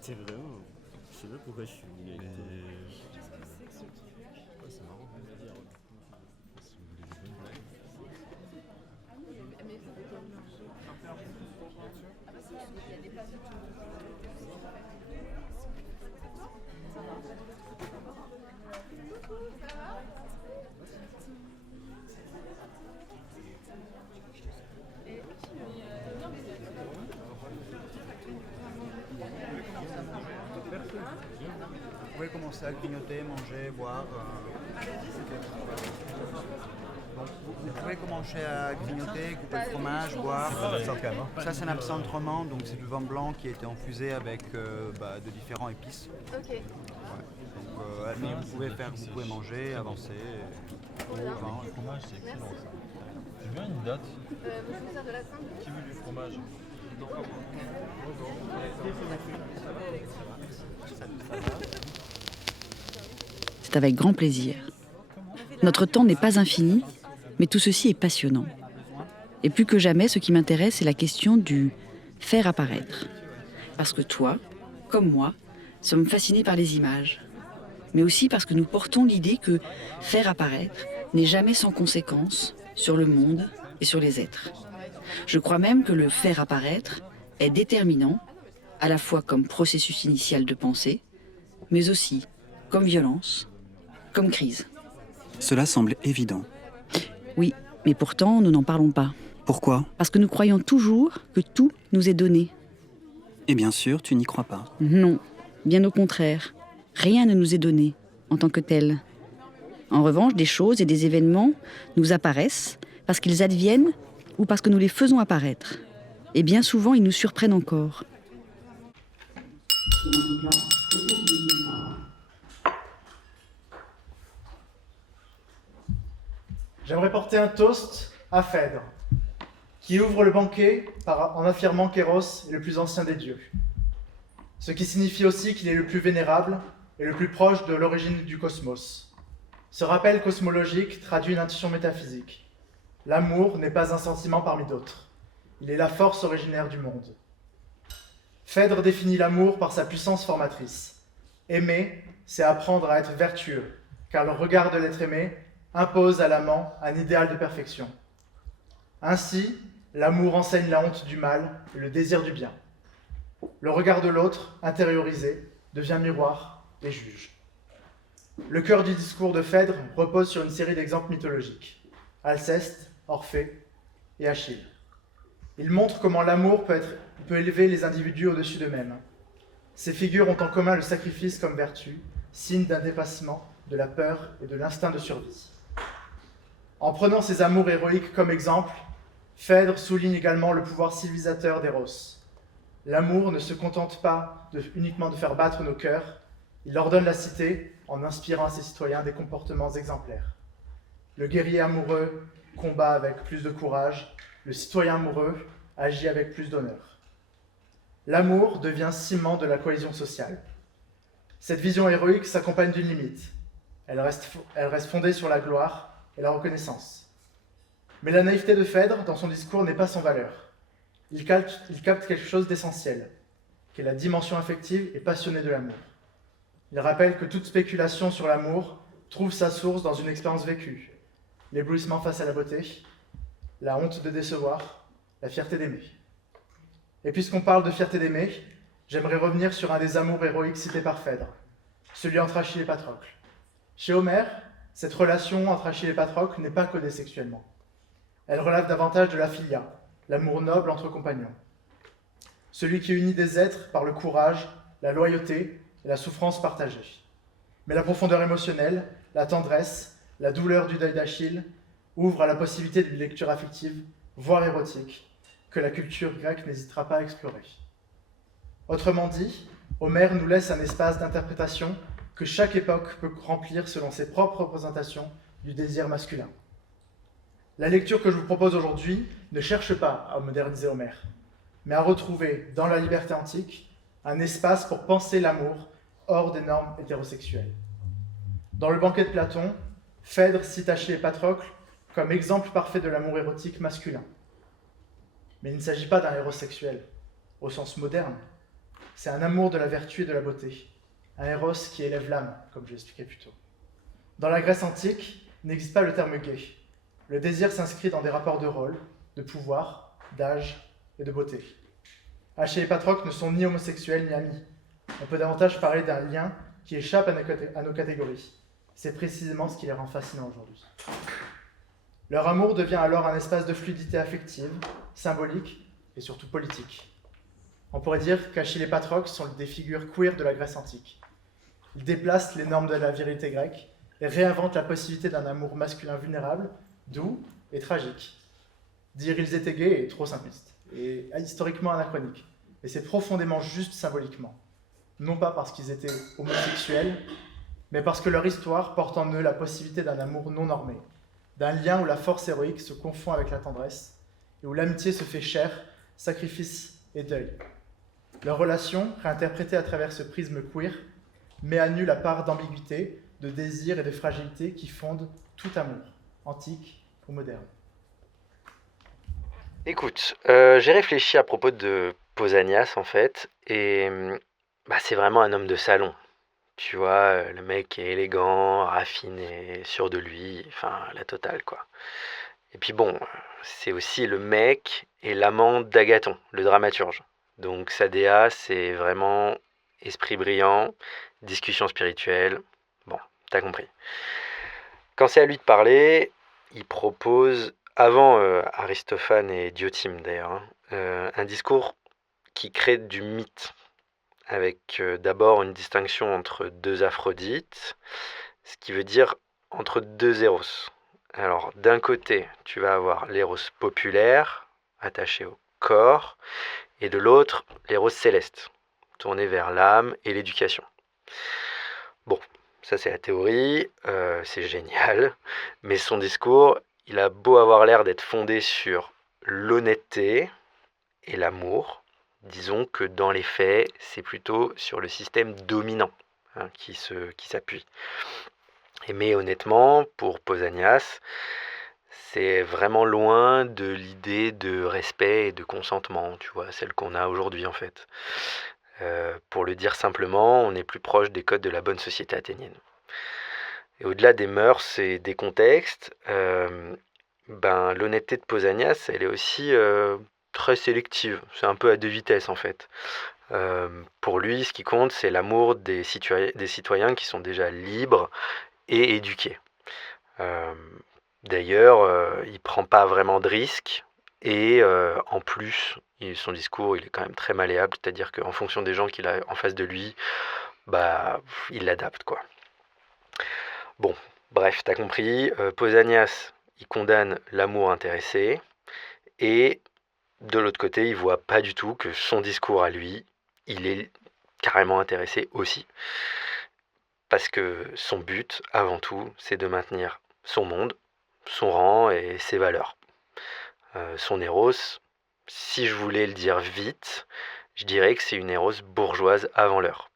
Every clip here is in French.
C'est vraiment. Je sais pas pourquoi je suis venu avec toi. Ouais, c'est marrant. Si vous voulez des bonnes blagues. Vous pouvez commencer à grignoter, manger, boire. Donc, vous pouvez commencer à grignoter, couper le fromage, boire. Ça, c'est un absinthe roman, donc c'est du vin blanc qui a été infusé avec de différents épices. Ok. Ouais. Donc, mais vous pouvez manger, avancer, au vin. Le fromage, c'est excellent ça. J'ai bien une date. Vous pouvez faire de la teinte? Qui veut du fromage? C'est avec grand plaisir. Notre temps n'est pas infini, mais tout ceci est passionnant. Et plus que jamais, ce qui m'intéresse, c'est la question du faire apparaître. Parce que toi, comme moi, sommes fascinés par les images. Mais aussi parce que nous portons l'idée que faire apparaître n'est jamais sans conséquence sur le monde et sur les êtres. Je crois même que le faire apparaître est déterminant, à la fois comme processus initial de pensée, mais aussi comme violence, comme crise. Cela semble évident. Oui, mais pourtant, nous n'en parlons pas. Pourquoi? Parce que nous croyons toujours que tout nous est donné. Et bien sûr, tu n'y crois pas. Non, bien au contraire. Rien ne nous est donné en tant que tel. En revanche, des choses et des événements nous apparaissent parce qu'ils adviennent ou parce que nous les faisons apparaître. Et bien souvent, ils nous surprennent encore. J'aimerais porter un toast à Phèdre, qui ouvre le banquet en affirmant qu'Eros est le plus ancien des dieux. Ce qui signifie aussi qu'il est le plus vénérable et le plus proche de l'origine du cosmos. Ce rappel cosmologique traduit une intuition métaphysique. L'amour n'est pas un sentiment parmi d'autres. Il est la force originaire du monde. Phèdre définit l'amour par sa puissance formatrice. Aimer, c'est apprendre à être vertueux, car le regard de l'être aimé impose à l'amant un idéal de perfection. Ainsi, l'amour enseigne la honte du mal et le désir du bien. Le regard de l'autre, intériorisé, devient miroir et juge. Le cœur du discours de Phèdre repose sur une série d'exemples mythologiques. Alceste, Orphée et Achille. Il montre comment l'amour peut élever les individus au-dessus d'eux-mêmes. Ces figures ont en commun le sacrifice comme vertu, signe d'un dépassement de la peur et de l'instinct de survie. En prenant ces amours héroïques comme exemple, Phèdre souligne également le pouvoir civilisateur d'Eros. L'amour ne se contente pas uniquement de faire battre nos cœurs, il ordonne la cité en inspirant à ses citoyens des comportements exemplaires. Le guerrier amoureux combat avec plus de courage, le citoyen amoureux agit avec plus d'honneur. L'amour devient ciment de la cohésion sociale. Cette vision héroïque s'accompagne d'une limite. Elle reste fondée sur la gloire et la reconnaissance. Mais la naïveté de Phèdre, dans son discours, n'est pas sans valeur. Il capte quelque chose d'essentiel, qui est la dimension affective et passionnée de l'amour. Il rappelle que toute spéculation sur l'amour trouve sa source dans une expérience vécue, l'éblouissement face à la beauté, la honte de décevoir, la fierté d'aimer. Et puisqu'on parle de fierté d'aimer, j'aimerais revenir sur un des amours héroïques cités par Phèdre, celui entre Achille et Patrocle. Chez Homère, cette relation entre Achille et Patrocle n'est pas codée sexuellement. Elle relève davantage de la philia, l'amour noble entre compagnons. Celui qui unit des êtres par le courage, la loyauté et la souffrance partagée. Mais la profondeur émotionnelle, la tendresse, la douleur du deuil d'Achille ouvrent à la possibilité d'une lecture affective, voire érotique, que la culture grecque n'hésitera pas à explorer. Autrement dit, Homère nous laisse un espace d'interprétation que chaque époque peut remplir selon ses propres représentations du désir masculin. La lecture que je vous propose aujourd'hui ne cherche pas à moderniser Homère, mais à retrouver, dans la liberté antique, un espace pour penser l'amour hors des normes hétérosexuelles. Dans le banquet de Platon, Phèdre cite Achille et Patrocle comme exemple parfait de l'amour érotique masculin. Mais il ne s'agit pas d'un héros sexuel, au sens moderne, c'est un amour de la vertu et de la beauté, un éros qui élève l'âme, comme je l'expliquais plus tôt. Dans la Grèce antique, il n'existe pas le terme gay. Le désir s'inscrit dans des rapports de rôle, de pouvoir, d'âge et de beauté. Achille et Patrocle ne sont ni homosexuels ni amis. On peut davantage parler d'un lien qui échappe à nos catégories. C'est précisément ce qui les rend fascinants aujourd'hui. Leur amour devient alors un espace de fluidité affective, symbolique et surtout politique. On pourrait dire qu'Achille et Patrocle sont des figures queer de la Grèce antique. Ils déplacent les normes de la virilité grecque et réinventent la possibilité d'un amour masculin vulnérable, doux et tragique. Dire ils étaient gays est trop simpliste et historiquement anachronique, mais c'est profondément juste symboliquement. Non pas parce qu'ils étaient homosexuels, mais parce que leur histoire porte en eux la possibilité d'un amour non normé, d'un lien où la force héroïque se confond avec la tendresse et où l'amitié se fait chair, sacrifice et deuil. Leur relation, réinterprétée à travers ce prisme queer, met à nu la part d'ambiguïté, de désir et de fragilité qui fondent tout amour, antique ou moderne. Écoute, j'ai réfléchi à propos de Pausanias en fait, et c'est vraiment un homme de salon. Tu vois, le mec est élégant, raffiné, sûr de lui, enfin la totale quoi. Et puis bon, c'est aussi le mec et l'amant d'Agathon, le dramaturge. Donc sa DA, c'est vraiment esprit brillant, discussion spirituelle, bon, t'as compris. Quand c'est à lui de parler, il propose, avant Aristophane et Diotime d'ailleurs, un discours qui crée du mythe, avec d'abord une distinction entre deux Aphrodites, ce qui veut dire entre deux Éros. Alors d'un côté, tu vas avoir l'Éros populaire, attaché au corps, et de l'autre, l'Éros céleste, tourné vers l'âme et l'éducation. Bon, ça c'est la théorie, c'est génial, mais son discours, il a beau avoir l'air d'être fondé sur l'honnêteté et l'amour, disons que dans les faits, c'est plutôt sur le système dominant qui s'appuie. Mais honnêtement, pour Pausanias, c'est vraiment loin de l'idée de respect et de consentement, tu vois, celle qu'on a aujourd'hui en fait. Pour le dire simplement, on est plus proche des codes de la bonne société athénienne. Et au-delà des mœurs et des contextes, l'honnêteté de Pausanias, elle est aussi très sélective. C'est un peu à deux vitesses en fait. Pour lui, ce qui compte, c'est l'amour des citoyens qui sont déjà libres et éduqués. D'ailleurs, il prend pas vraiment de risques et en plus, son discours il est quand même très malléable, c'est-à-dire qu'en fonction des gens qu'il a en face de lui, il l'adapte quoi. Bon, bref, t'as compris, Pausanias, il condamne l'amour intéressé et de l'autre côté, il voit pas du tout que son discours à lui, il est carrément intéressé aussi. Parce que son but, avant tout, c'est de maintenir son monde, son rang et ses valeurs. Son Éros, si je voulais le dire vite, je dirais que c'est une Éros bourgeoise avant l'heure.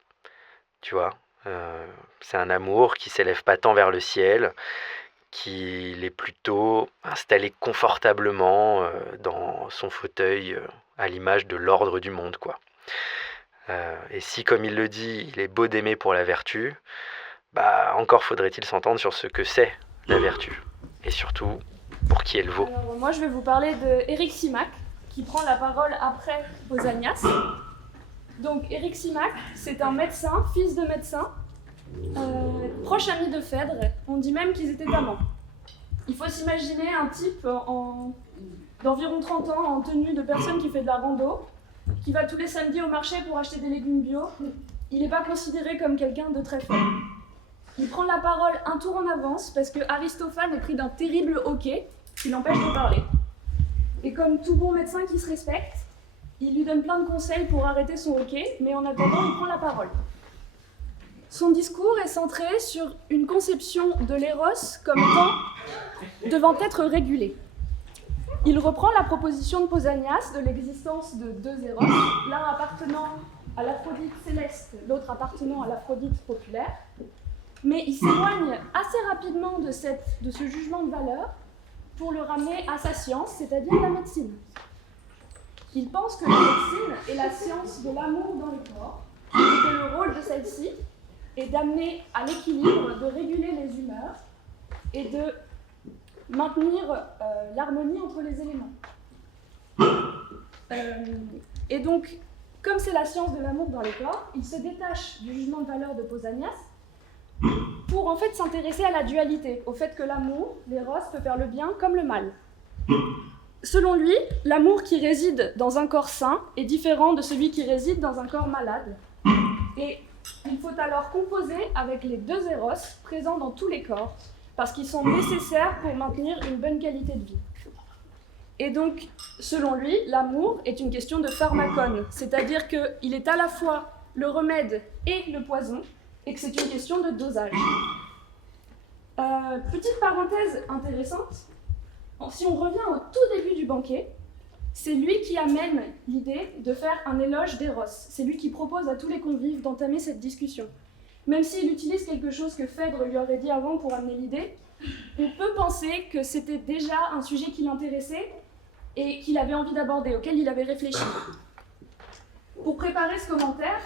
Tu vois, c'est un amour qui s'élève pas tant vers le ciel, qu'il est plutôt installé confortablement dans son fauteuil à l'image de l'ordre du monde, quoi. Et si, comme il le dit, il est beau d'aimer pour la vertu, encore faudrait-il s'entendre sur ce que c'est la vertu. Et surtout, pour qui elle vaut. Alors, moi, je vais vous parler d'Éric Simac, qui prend la parole après Pausanias. Donc, Éric Simac, c'est un médecin, fils de médecin, proche ami de Phèdre. On dit même qu'ils étaient amants. Il faut s'imaginer un type d'environ 30 ans, en tenue de personne qui fait de la rando, qui va tous les samedis au marché pour acheter des légumes bio. Il n'est pas considéré comme quelqu'un de très fort. Il prend la parole un tour en avance parce que Aristophane est pris d'un terrible hoquet qui l'empêche de parler. Et comme tout bon médecin qui se respecte, il lui donne plein de conseils pour arrêter son hoquet, mais en attendant, il prend la parole. Son discours est centré sur une conception de l'éros comme étant devant être régulé. Il reprend la proposition de Pausanias de l'existence de deux Éros, l'un appartenant à l'Aphrodite céleste, l'autre appartenant à l'Aphrodite populaire, mais il s'éloigne assez rapidement de ce jugement de valeur pour le ramener à sa science, c'est-à-dire la médecine. Il pense que la médecine est la science de l'amour dans le corps, celle-ci est d'amener à l'équilibre, de réguler les humeurs et de maintenir l'harmonie entre les éléments. Et donc, comme c'est la science de l'amour dans les corps, il se détache du jugement de valeur de Pausanias pour en fait s'intéresser à la dualité, au fait que l'amour, l'éros, peut faire le bien comme le mal. Selon lui, l'amour qui réside dans un corps sain est différent de celui qui réside dans un corps malade. Et il faut alors composer avec les deux éros présents dans tous les corps, parce qu'ils sont nécessaires pour maintenir une bonne qualité de vie. Et donc, selon lui, l'amour est une question de pharmacone, c'est-à-dire qu'il est à la fois le remède et le poison, et que c'est une question de dosage. Petite parenthèse intéressante, si on revient au tout début du banquet, c'est lui qui amène l'idée de faire un éloge d'Eros. C'est lui qui propose à tous les convives d'entamer cette discussion. Même s'il utilise quelque chose que Phèdre lui aurait dit avant pour amener l'idée, on peut penser que c'était déjà un sujet qui l'intéressait et qu'il avait envie d'aborder, auquel il avait réfléchi. Pour préparer ce commentaire,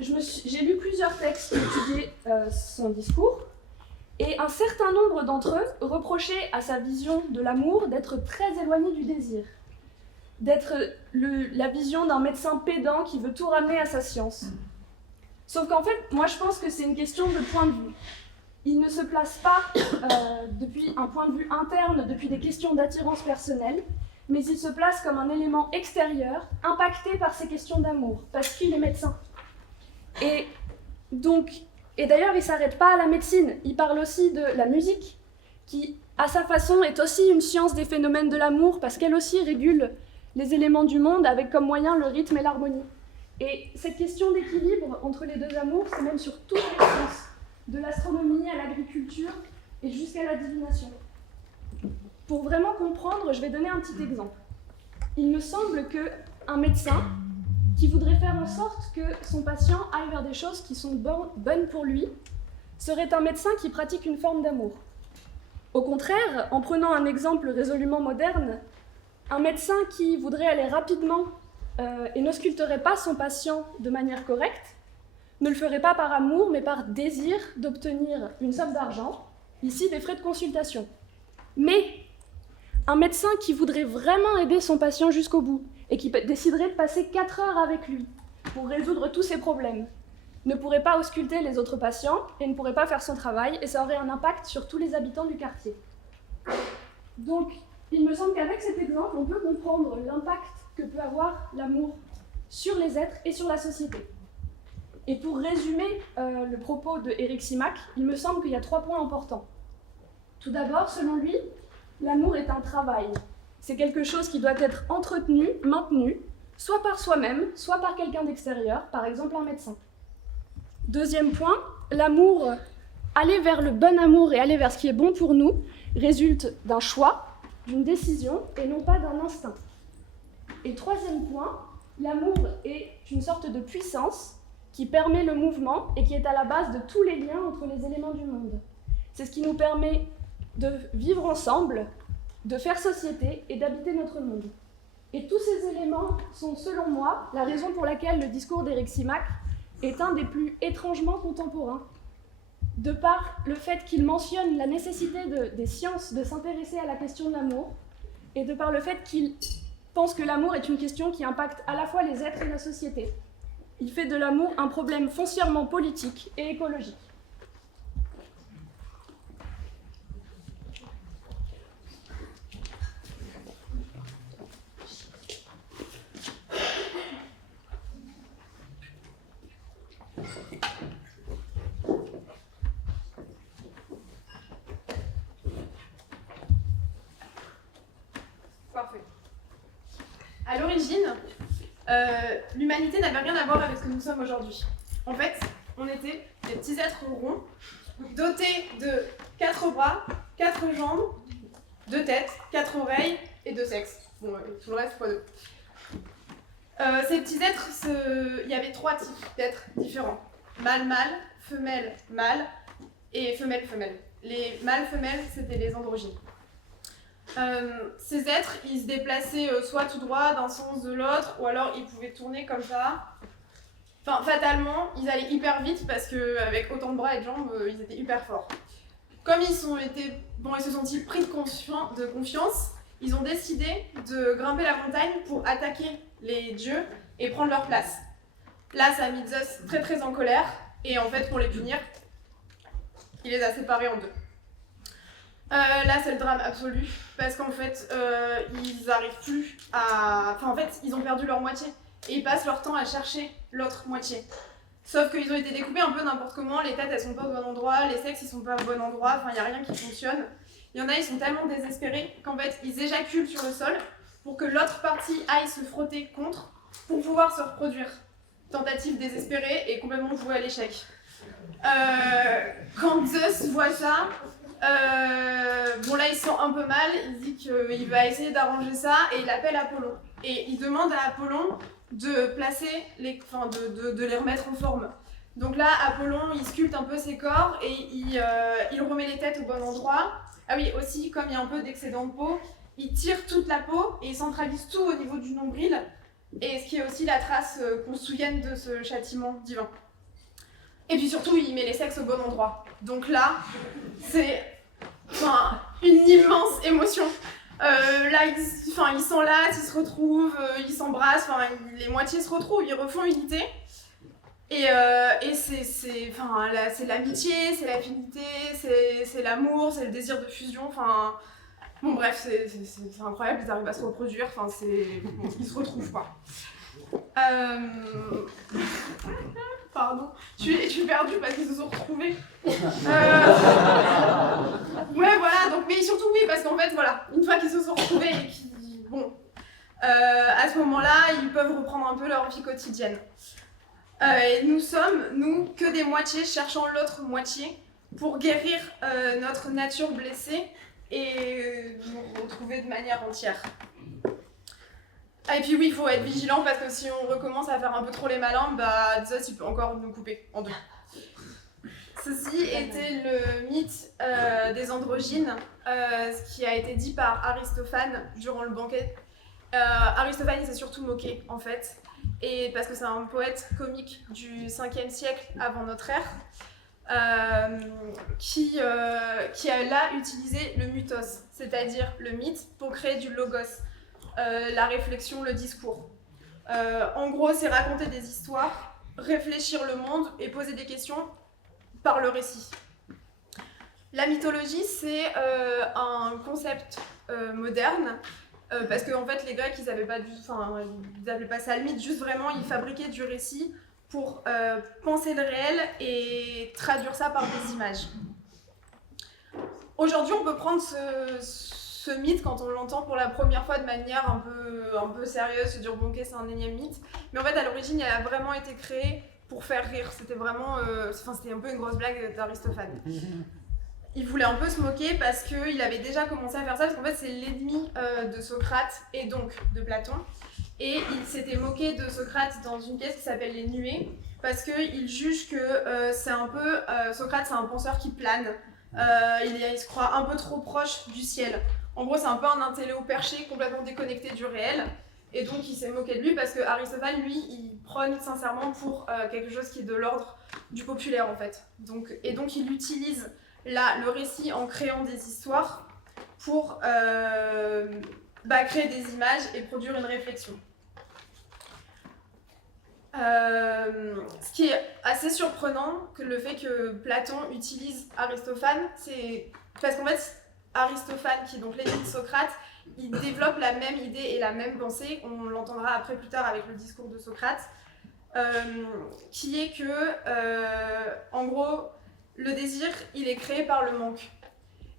j'ai lu plusieurs textes qui étudiaient son discours, et un certain nombre d'entre eux reprochaient à sa vision de l'amour d'être très éloigné du désir, d'être la vision d'un médecin pédant qui veut tout ramener à sa science. Sauf qu'en fait, moi je pense que c'est une question de point de vue. Il ne se place pas depuis un point de vue interne, depuis des questions d'attirance personnelle, mais il se place comme un élément extérieur, impacté par ces questions d'amour, parce qu'il est médecin. Et d'ailleurs, il ne s'arrête pas à la médecine, il parle aussi de la musique, qui, à sa façon, est aussi une science des phénomènes de l'amour, parce qu'elle aussi régule les éléments du monde avec comme moyen le rythme et l'harmonie. Et cette question d'équilibre entre les deux amours, c'est même sur toutes les sciences, de l'astronomie à l'agriculture et jusqu'à la divination. Pour vraiment comprendre, je vais donner un petit exemple. Il me semble qu'un médecin qui voudrait faire en sorte que son patient aille vers des choses qui sont bonnes pour lui serait un médecin qui pratique une forme d'amour. Au contraire, en prenant un exemple résolument moderne, un médecin qui voudrait aller rapidement et n'ausculterait pas son patient de manière correcte ne le ferait pas par amour, mais par désir d'obtenir une somme d'argent, ici des frais de consultation. Mais un médecin qui voudrait vraiment aider son patient jusqu'au bout et qui déciderait de passer 4 heures avec lui pour résoudre tous ses problèmes ne pourrait pas ausculter les autres patients et ne pourrait pas faire son travail, et ça aurait un impact sur tous les habitants du quartier. Donc, il me semble qu'avec cet exemple, on peut comprendre l'impact que peut avoir l'amour sur les êtres et sur la société. Et pour résumer le propos de Éric Simac, il me semble qu'il y a 3 points importants. Tout d'abord, selon lui, l'amour est un travail. C'est quelque chose qui doit être entretenu, maintenu, soit par soi-même, soit par quelqu'un d'extérieur, par exemple un médecin. Deuxième point, l'amour, aller vers le bon amour et aller vers ce qui est bon pour nous, résulte d'un choix, d'une décision et non pas d'un instinct. Et troisième point, l'amour est une sorte de puissance qui permet le mouvement et qui est à la base de tous les liens entre les éléments du monde. C'est ce qui nous permet de vivre ensemble, de faire société et d'habiter notre monde. Et tous ces éléments sont, selon moi, la raison pour laquelle le discours d'Éric Simac est un des plus étrangement contemporains. De par le fait qu'il mentionne la nécessité des sciences de s'intéresser à la question de l'amour, et de par le fait qu'il pense que l'amour est une question qui impacte à la fois les êtres et la société. Il fait de l'amour un problème foncièrement politique et écologique. Parfait. À l'origine, l'humanité n'avait rien à voir avec ce que nous sommes aujourd'hui. En fait, on était des petits êtres ronds, dotés de 4 bras, 4 jambes, 2 têtes, 4 oreilles et 2 sexes. Bon, tout le reste, x2. Ces petits êtres, il y avait 3 types d'êtres différents. Mâle-mâle, femelle-mâle et femelle-femelle. Les mâles-femelles, c'était les androgynes. Ces êtres, ils se déplaçaient soit tout droit d'un sens de l'autre, ou alors ils pouvaient tourner comme ça, Enfin, fatalement, ils allaient hyper vite parce qu'avec autant de bras et de jambes, ils étaient hyper forts. Comme ils se sont pris de confiance, ils ont décidé de grimper la montagne pour attaquer les dieux et prendre leur place. Là, ça a mis Zeus très très en colère, et en fait, pour les punir, il les a séparés en deux. Là, c'est le drame absolu, parce qu'en fait, ils arrivent plus à... Enfin, en fait, ils ont perdu leur moitié, et ils passent leur temps à chercher l'autre moitié. Sauf qu'ils ont été découpés un peu n'importe comment, les têtes elles sont pas au bon endroit, les sexes ils sont pas au bon endroit, enfin il y a rien qui fonctionne. Il y en a, ils sont tellement désespérés qu'en fait ils éjaculent sur le sol pour que l'autre partie aille se frotter contre pour pouvoir se reproduire. Tentative désespérée et complètement vouée à l'échec. Quand Zeus voit ça, bon là il se sent un peu mal, il dit qu'il va essayer d'arranger ça et il appelle Apollon. Et il demande à Apollon de placer de les remettre en forme. Donc là, Apollon, il sculpte un peu ses corps et il remet les têtes au bon endroit. Ah oui, aussi, comme il y a un peu d'excédent de peau, il tire toute la peau et il centralise tout au niveau du nombril, et ce qui est aussi la trace qu'on se souvienne de ce châtiment divin. Et puis surtout, il met les sexes au bon endroit. Donc là, c'est une immense émotion. Là, ils s'enlacent, ils se retrouvent, ils s'embrassent, les moitiés se retrouvent, ils refont unité. Et c'est l'amitié, c'est l'affinité, c'est l'amour, c'est le désir de fusion. Bon, bref, c'est incroyable, ils arrivent à se reproduire, ils se retrouvent quoi. Pardon, je suis perdue parce qu'ils se sont retrouvés. Ouais, voilà, donc, mais surtout oui, parce qu'en fait, voilà, une fois qu'ils se sont retrouvés et qu'ils. Bon. À ce moment-là, ils peuvent reprendre un peu leur vie quotidienne. Et nous sommes, nous, que des moitiés cherchant l'autre moitié pour guérir notre nature blessée et nous retrouver de manière entière. Et puis oui, il faut être vigilant parce que si on recommence à faire un peu trop les malins, Zeus il peut encore nous couper en deux. Ceci était le mythe des androgynes, ce qui a été dit par Aristophane durant le banquet. Aristophane il s'est surtout moqué en fait, et parce que c'est un poète comique du 5e siècle avant notre ère, qui a là utilisé le mythos, c'est-à-dire le mythe, pour créer du logos, la réflexion, le discours. En gros, c'est raconter des histoires, réfléchir le monde et poser des questions par le récit. La mythologie, c'est un concept moderne, parce qu'en fait, les Grecs, ils n'appelaient pas ça le mythe, juste vraiment, ils fabriquaient du récit pour penser le réel et traduire ça par des images. Aujourd'hui, on peut prendre ce mythe quand on l'entend pour la première fois de manière un peu sérieuse, se dire bon ok c'est un énième mythe, mais en fait à l'origine il a vraiment été créé pour faire rire, c'était vraiment, c'était un peu une grosse blague d'Aristophane. Il voulait un peu se moquer parce qu'il avait déjà commencé à faire ça, parce qu'en fait c'est l'ennemi de Socrate et donc de Platon, et il s'était moqué de Socrate dans une pièce qui s'appelle Les Nuées, parce qu'il juge que c'est un peu, Socrate c'est un penseur qui plane, il se croit un peu trop proche du ciel. En gros, c'est un peu un intello perché, complètement déconnecté du réel. Et donc, il s'est moqué de lui parce que Aristophane, lui, il prône sincèrement pour quelque chose qui est de l'ordre du populaire, en fait. Et donc, il utilise là le récit en créant des histoires pour créer des images et produire une réflexion. Ce qui est assez surprenant, que le fait que Platon utilise Aristophane, c'est parce qu'en fait, Aristophane, qui est donc l'ennemi de Socrate, il développe la même idée et la même pensée, on l'entendra après plus tard avec le discours de Socrate, qui est que, en gros, le désir, il est créé par le manque.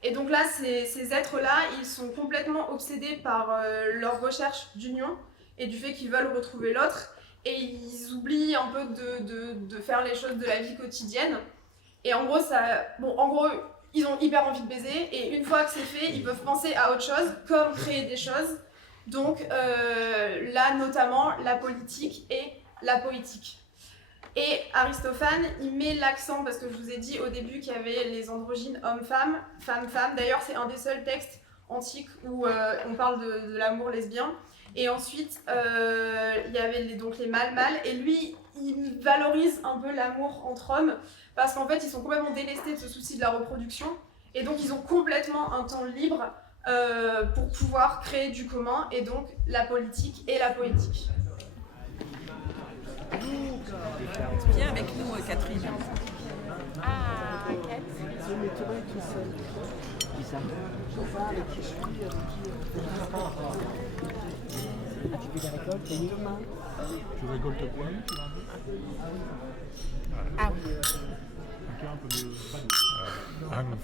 Et donc là, ces êtres-là, ils sont complètement obsédés par leur recherche d'union et du fait qu'ils veulent retrouver l'autre, et ils oublient un peu de faire les choses de la vie quotidienne. Et en gros, ils ont hyper envie de baiser, et une fois que c'est fait, ils peuvent penser à autre chose, comme créer des choses. Donc là, notamment, la politique et la poétique. Et Aristophane, il met l'accent, parce que je vous ai dit au début qu'il y avait les androgynes homme-femme, femme-femme. D'ailleurs, c'est un des seuls textes antiques où on parle de l'amour lesbien. Et ensuite, il y avait donc les mâles-mâles, et lui, ils valorisent un peu l'amour entre hommes, parce qu'en fait, ils sont complètement délestés de ce souci de la reproduction, et donc ils ont complètement un temps libre pour pouvoir créer du commun, et donc la politique et la poétique. Viens avec nous, Catherine. Ah, Kat. Tu récoltes quoi? Ah oui. Un peu de panneau.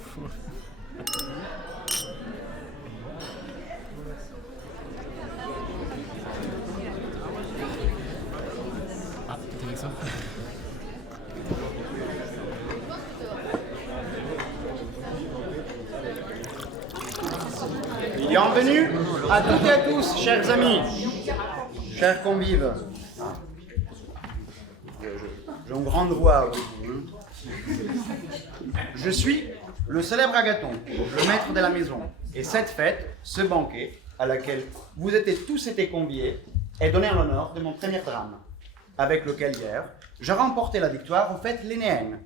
Ah, t'es avec ça? Bienvenue à toutes et à tous, chers amis, chers convives. J'ai une grande voix aujourd'hui. Je suis le célèbre Agathon, le maître de la maison. Et cette fête, ce banquet, à laquelle vous étiez tous été conviés, est donné en l'honneur de mon premier drame, avec lequel hier, j'ai remporté la victoire aux fêtes lénéennes,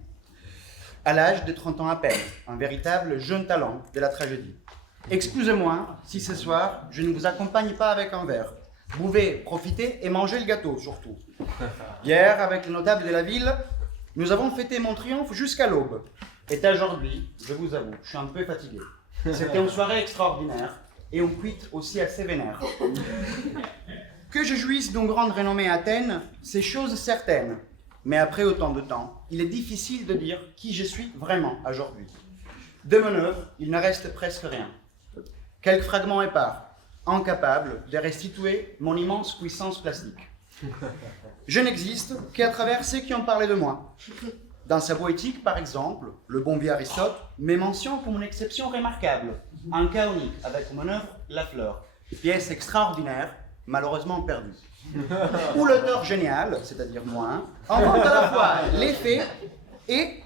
à l'âge de 30 ans à peine, un véritable jeune talent de la tragédie. Excusez-moi si ce soir, je ne vous accompagne pas avec un verre. Buvez, profitez et mangez le gâteau surtout. Hier, avec les notables de la ville, nous avons fêté mon triomphe jusqu'à l'aube. Et aujourd'hui, je vous avoue, je suis un peu fatigué. C'était une soirée extraordinaire et une cuite aussi assez vénère. Que je jouisse d'une grande renommée à Athènes, c'est chose certaine. Mais après autant de temps, il est difficile de dire qui je suis vraiment aujourd'hui. De mon œuvre, il ne reste presque rien. Quelques fragments épars, incapables de restituer mon immense puissance plastique. Je n'existe qu'à travers ceux qui ont parlé de moi. Dans sa poétique, par exemple, le bon vieux Aristote me mentionne comme une exception remarquable, un cas unique avec mon œuvre La Fleur, pièce extraordinaire, malheureusement perdue. Où l'auteur génial, c'est-à-dire moi, invente à la fois les faits et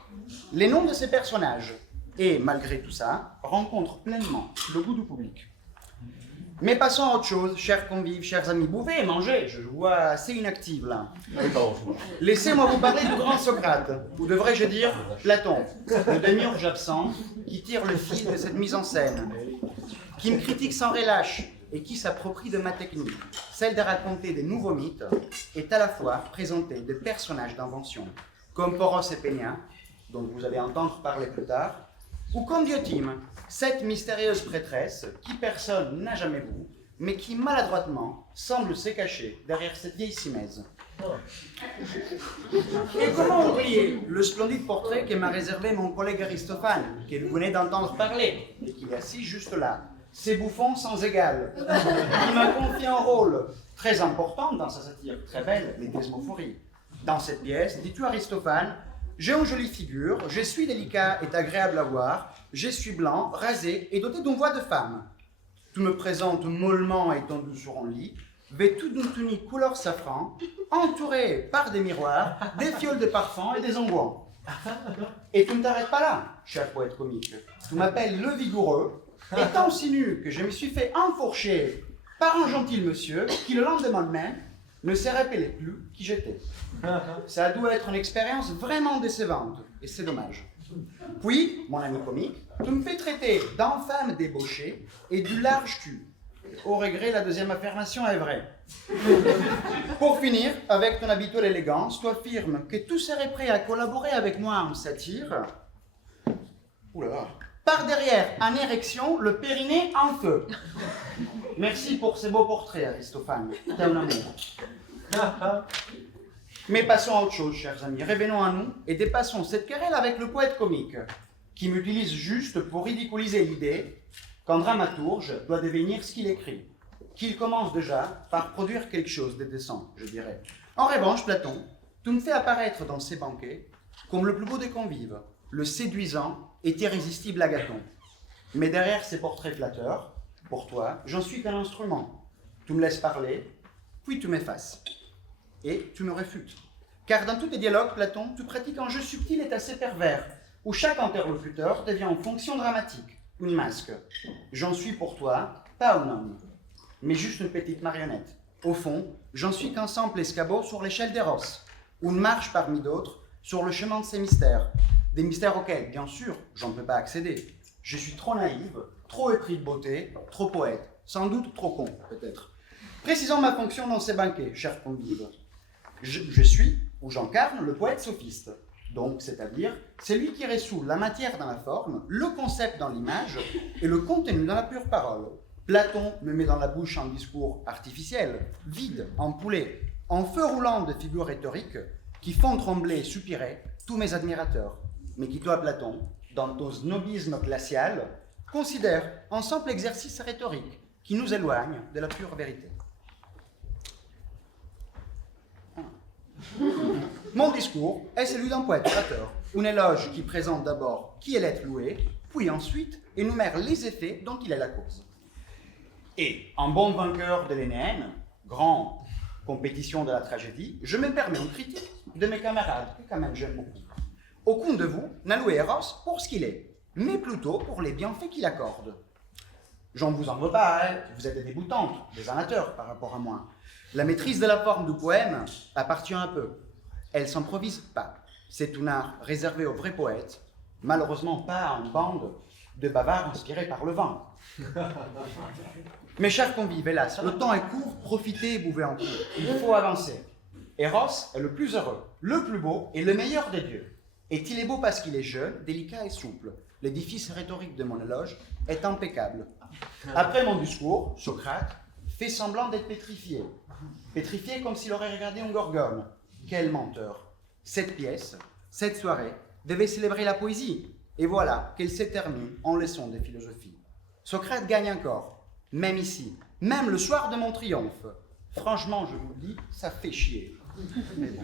les noms de ses personnages, et malgré tout ça, rencontre pleinement le goût du public. Mais passons à autre chose, chers convives, chers amis. Buvez et mangez, je vous vois assez inactive là. Laissez-moi vous parler du grand Socrate, ou devrais-je dire Platon, le démiurge absent, qui tire le fil de cette mise en scène, qui me critique sans relâche et qui s'approprie de ma technique, celle de raconter des nouveaux mythes, et à la fois présenter des personnages d'invention, comme Poros et Pénia, dont vous allez entendre parler plus tard, ou comme Diotime, cette mystérieuse prêtresse qui personne n'a jamais vue, mais qui maladroitement semble se cacher derrière cette vieille simèse. Et comment oublier le splendide portrait que m'a réservé mon collègue Aristophane, que vous venez d'entendre parler, et qui est assis juste là, ces bouffons sans égal, qui m'a confié un rôle très important dans sa satire très belle, les Thesmophories. Dans cette pièce, dis-tu Aristophane, j'ai une jolie figure, je suis délicat et agréable à voir, je suis blanc, rasé et doté d'une voix de femme. Tu me présentes mollement étendu sur un lit, vêtu d'une tunique couleur safran, entouré par des miroirs, des fioles de parfum et des onguents. Et tu ne t'arrêtes pas là, cher poète comique. Tu m'appelles le vigoureux, étant si nu que je me suis fait enfourcher par un gentil monsieur qui, le lendemain même, ne se rappelait plus qui j'étais. Ça doit être une expérience vraiment décevante, et c'est dommage. Puis, mon ami comique, tu me fais traiter d'infâme débauché et du large cul. Au regret, la deuxième affirmation est vraie. Pour finir, avec ton habituelle élégance, tu affirmes que tu serais prêt à collaborer avec moi en satire. Oula. Par derrière, en érection, le périnée en feu. Merci pour ces beaux portraits, Aristophane. T'as un amour. Mais passons à autre chose, chers amis. Revenons à nous et dépassons cette querelle avec le poète comique, qui m'utilise juste pour ridiculiser l'idée qu'un dramaturge doit devenir ce qu'il écrit, qu'il commence déjà par produire quelque chose de décent, je dirais. En revanche, Platon, tu me fais apparaître dans ces banquets comme le plus beau des convives, le séduisant et irrésistible Agathon. Mais derrière ces portraits flatteurs, pour toi, j'en suis qu'un instrument. Tu me laisses parler, puis tu m'effaces. Et tu me réfutes. Car dans tous tes dialogues, Platon, tu pratiques un jeu subtil et assez pervers, où chaque interlocuteur devient une fonction dramatique, une masque. J'en suis pour toi, pas un homme, mais juste une petite marionnette. Au fond, j'en suis qu'un simple escabeau sur l'échelle d'Eros. une marche parmi d'autres sur le chemin de ces mystères, des mystères auxquels, bien sûr, je ne peux pas accéder. Je suis trop naïve, trop épris de beauté, trop poète, sans doute trop con, peut-être. Précisons ma fonction dans ces banquets, chers convives. Je suis, ou j'incarne, le poète sophiste. Donc, c'est-à-dire, c'est lui qui résout la matière dans la forme, le concept dans l'image et le contenu dans la pure parole. Platon me met dans la bouche un discours artificiel, vide, empoulé, en feu roulant de figures rhétoriques qui font trembler et soupirer tous mes admirateurs. Mais qui, toi, Platon, dans ton snobisme glacial, considère un simple exercice rhétorique qui nous éloigne de la pure vérité. Mon discours est celui d'un poète orateur, un éloge qui présente d'abord qui est l'être loué, puis ensuite énumère les effets dont il est la cause. Et, en bon vainqueur de l'Énéenne, grande compétition de la tragédie, je me permets une critique de mes camarades, que quand même j'aime beaucoup. Aucun de vous n'a loué Eros pour ce qu'il est, mais plutôt pour les bienfaits qu'il accorde. J'en vous en veux pas, hein, vous êtes des déboutantes, des amateurs par rapport à moi. La maîtrise de la forme du poème appartient un peu. Elle s'improvise pas. C'est un art réservé aux vrais poètes, malheureusement pas à une bande de bavards inspirés par le vent. Mes chers convives, hélas, le temps est court, profitez et bouvez en cours. Il faut avancer. Eros est le plus heureux, le plus beau et le meilleur des dieux. Et il est beau parce qu'il est jeune, délicat et souple. L'édifice rhétorique de mon éloge est impeccable. Après mon discours, Socrate fait semblant d'être pétrifié. Pétrifié comme s'il aurait regardé une gorgone. Quel menteur! Cette pièce, cette soirée, devait célébrer la poésie. Et voilà qu'elle se termine en leçon de philosophie. Socrate gagne encore, même ici, même le soir de mon triomphe. Franchement, je vous le dis, ça fait chier. Mais bon.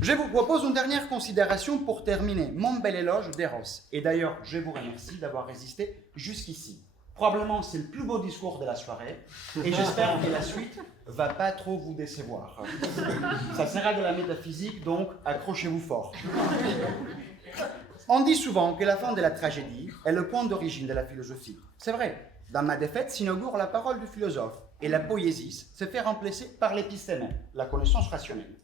Je vous propose une dernière considération pour terminer mon bel éloge d'Eros. Et d'ailleurs, je vous remercie d'avoir résisté jusqu'ici. Probablement, c'est le plus beau discours de la soirée. Et j'espère que la suite va pas trop vous décevoir. Ça sera de la métaphysique, donc accrochez-vous fort. On dit souvent que la fin de la tragédie est le point d'origine de la philosophie. C'est vrai. Dans ma défaite s'inaugure la parole du philosophe. Et la poésie se fait remplacer par l'épistémé, la connaissance rationnelle.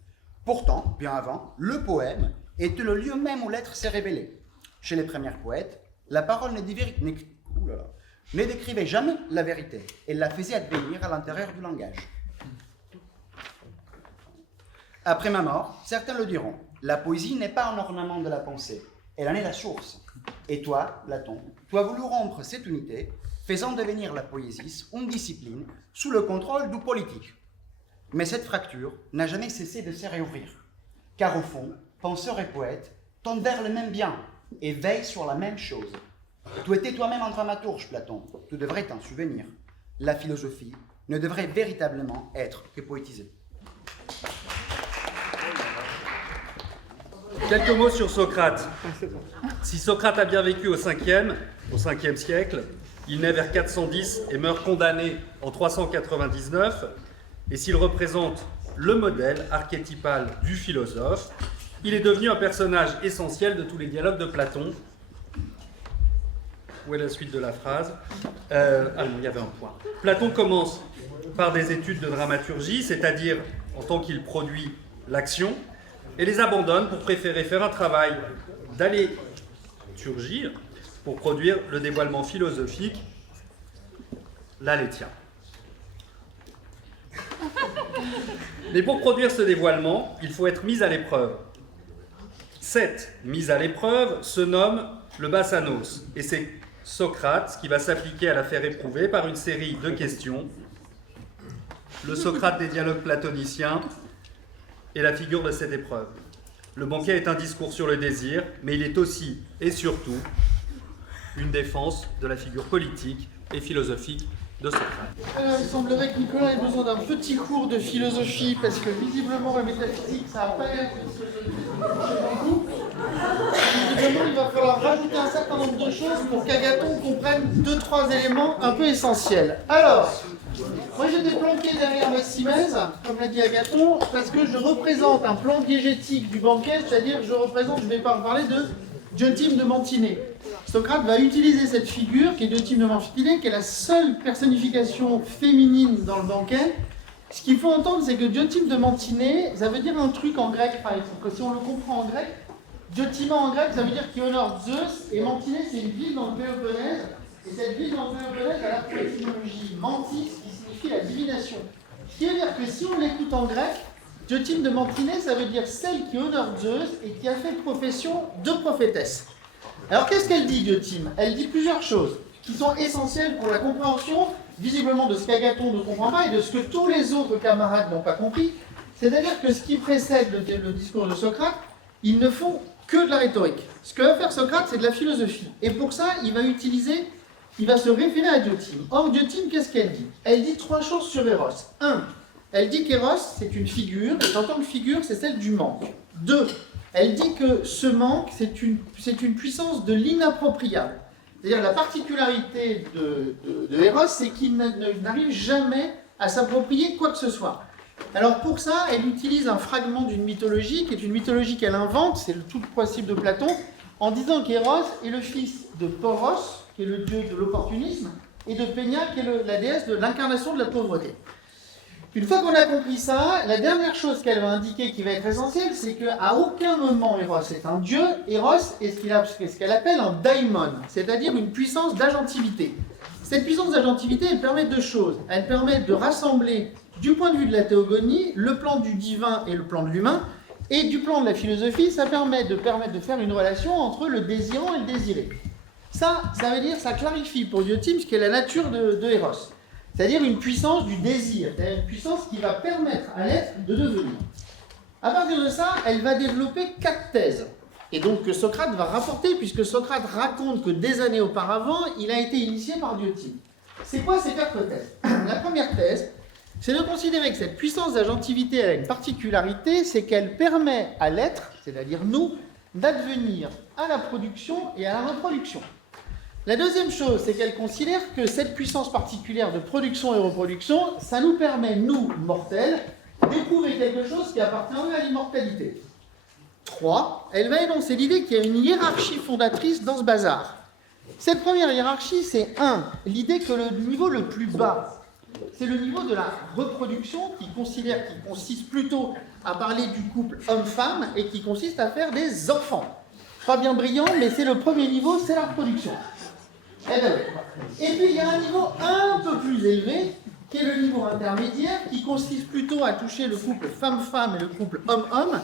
Pourtant, bien avant, le poème était le lieu même où l'être s'est révélé. Chez les premiers poètes, la parole ne décrivait jamais la vérité. Elle la faisait advenir à l'intérieur du langage. Après ma mort, certains le diront, la poésie n'est pas un ornement de la pensée, elle en est la source. Et toi, Platon, tu as voulu rompre cette unité, faisant devenir la poésie une discipline sous le contrôle du politique. Mais cette fracture n'a jamais cessé de se réouvrir. Car au fond, penseurs et poètes tendent vers le même bien et veillent sur la même chose. Tu étais toi-même un dramaturge, Platon, tu devrais t'en souvenir. La philosophie ne devrait véritablement être que poétisée. Quelques mots sur Socrate. Si Socrate a bien vécu au 5e siècle, il naît vers 410 et meurt condamné en 399. Et s'il représente le modèle archétypal du philosophe, il est devenu un personnage essentiel de tous les dialogues de Platon. Où est la suite de la phrase? Non, il y avait un point. Platon commence par des études de dramaturgie, c'est-à-dire en tant qu'il produit l'action, et les abandonne pour préférer faire un travail d'alléturgie pour produire le dévoilement philosophique, l'Aléthia. Mais pour produire ce dévoilement, il faut être mis à l'épreuve. Cette mise à l'épreuve se nomme le Bassanos, et c'est Socrate qui va s'appliquer à la faire éprouver par une série de questions. Le Socrate des dialogues platoniciens est la figure de cette épreuve. Le banquet est un discours sur le désir, mais il est aussi et surtout une défense de la figure politique et philosophique de Socrate. Il semblerait que Nicolas ait besoin d'un petit cours de philosophie, parce que visiblement la métaphysique, ça n'a pas l'air de se beaucoup. Visiblement, il va falloir rajouter un certain nombre de choses pour qu'Agathon comprenne 2-3 éléments un peu essentiels. Alors, moi j'étais planqué derrière Massimès, comme l'a dit Agathon, parce que je représente un plan diégétique du banquet, c'est-à-dire que je vais parler de Diontime de Mantiné. Socrate va utiliser cette figure qui est Diontime de Mantiné, qui est la seule personnification féminine dans le banquet, Ce qu'il faut entendre, c'est que Diotima de Mantiné, ça veut dire un truc en grec, par exemple. Que si on le comprend en grec, Diotima en grec, ça veut dire qui honore Zeus, et Mantiné, c'est une ville dans le Péloponnèse. Et cette ville dans le Péloponnèse a la l'étymologie mantis, qui signifie la divination. Ce qui veut dire que si on l'écoute en grec, Diotima de Mantiné, ça veut dire celle qui honore Zeus et qui a fait profession de prophétesse. Alors qu'est-ce qu'elle dit, Diotima? Elle dit plusieurs choses qui sont essentielles pour la compréhension, visiblement, de ce qu'Agathon ne comprend pas et de ce que tous les autres camarades n'ont pas compris. C'est-à-dire que ce qui précède le discours de Socrate, ils ne font que de la rhétorique. Ce que va faire Socrate, c'est de la philosophie. Et pour ça, il va se référer à Diotima. Or, Diotima, qu'est-ce qu'elle dit? Elle dit 3 choses sur Eros. 1. Elle dit qu'Eros, c'est une figure, et en tant que figure, c'est celle du manque. 2. Elle dit que ce manque, c'est une puissance de l'inappropriable. C'est-à-dire la particularité de Eros, c'est qu'il n'arrive jamais à s'approprier quoi que ce soit. Alors pour ça, elle utilise un fragment d'une mythologie, qui est une mythologie qu'elle invente, c'est le tout principe de Platon, en disant qu'Eros est le fils de Poros, qui est le dieu de l'opportunisme, et de Peña, qui est la déesse de l'incarnation de la pauvreté. Une fois qu'on a compris ça, la dernière chose qu'elle va indiquer qui va être essentielle, c'est qu'à aucun moment Eros est un dieu. Eros est ce qu'elle appelle un daimon, c'est-à-dire une puissance d'agentivité. Cette puissance d'agentivité, elle permet 2 choses. Elle permet de rassembler, du point de vue de la théogonie, le plan du divin et le plan de l'humain, et du plan de la philosophie, ça permet de faire une relation entre le désirant et le désiré. Ça veut dire, ça clarifie pour Diotima ce qu'est la nature de Eros. C'est-à-dire une puissance du désir, c'est-à-dire une puissance qui va permettre à l'être de devenir. À partir de ça, elle va développer 4 thèses. Et donc que Socrate va rapporter, puisque Socrate raconte que des années auparavant, il a été initié par Diotima. C'est quoi ces 4 thèses? La première thèse, c'est de considérer que cette puissance d'agentivité a une particularité, c'est qu'elle permet à l'être, c'est-à-dire nous, d'advenir à la production et à la reproduction. La deuxième chose, c'est qu'elle considère que cette puissance particulière de production et reproduction, ça nous permet, nous, mortels, d'éprouver quelque chose qui appartient à l'immortalité. 3. Elle va énoncer l'idée qu'il y a une hiérarchie fondatrice dans ce bazar. Cette première hiérarchie, c'est 1. L'idée que le niveau le plus bas, c'est le niveau de la reproduction qui consiste plutôt à parler du couple homme-femme et qui consiste à faire des enfants. Pas bien brillant, mais c'est le premier niveau, c'est la reproduction. Et puis il y a un niveau un peu plus élevé, qui est le niveau intermédiaire, qui consiste plutôt à toucher le couple femme-femme et le couple homme-homme,